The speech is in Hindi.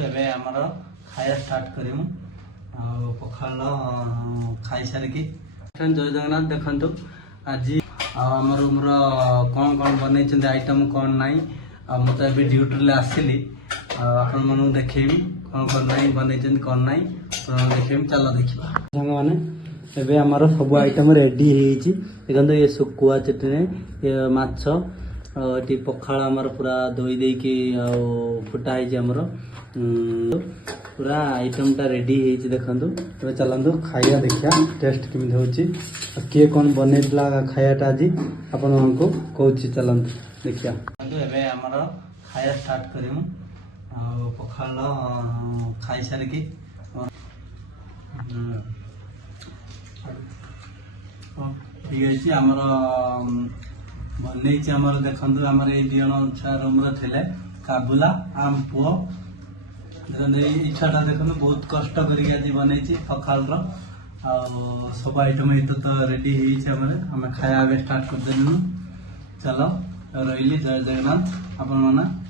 एबे आमर खाया स्टार्ट करूँ पखाल खाई सारिकी जय जगन्नाथ देखु आज आमर रूम कौन कौन बन आइटम कौन ना मुझे तो ड्यूटी आसली आपण मन देखेबी कौन कौन ना बन कौन ना देखेबी चल देखा सांग मैंने एबे आमर सब आइटम रेडी देखो ये सुकुआ चटनी ये माछ टी पखाल आमर पूरा धोई देकी फुटा आमर पूरा आइटम टा रेडी देखु तो चलतु खाया देखा टेस्ट केमी हो किए कौन बनईला खायाटा आज आपण को कहूँ चलतु देखिया एबे आमर खाया स्टार्ट करूँ पखाल खाई सारिकी ठीक है आमर बनई आमर देखु आमर ये दिजन छुआ रूम थे काबुला आम पुओ इच्छाटा देखो बहुत कष्ट कर बनई पखाल सब आइटम तो रेडी आम खाया स्टार्ट करदेलु चलो रही जय जगन्नाथ आपण मैंने